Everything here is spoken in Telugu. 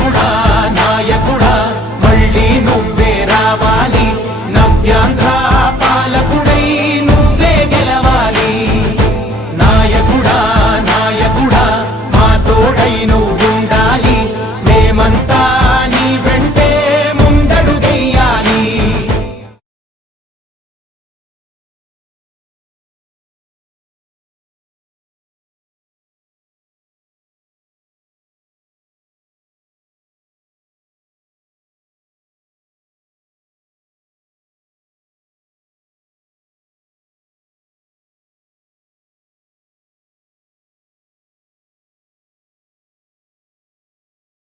కూడా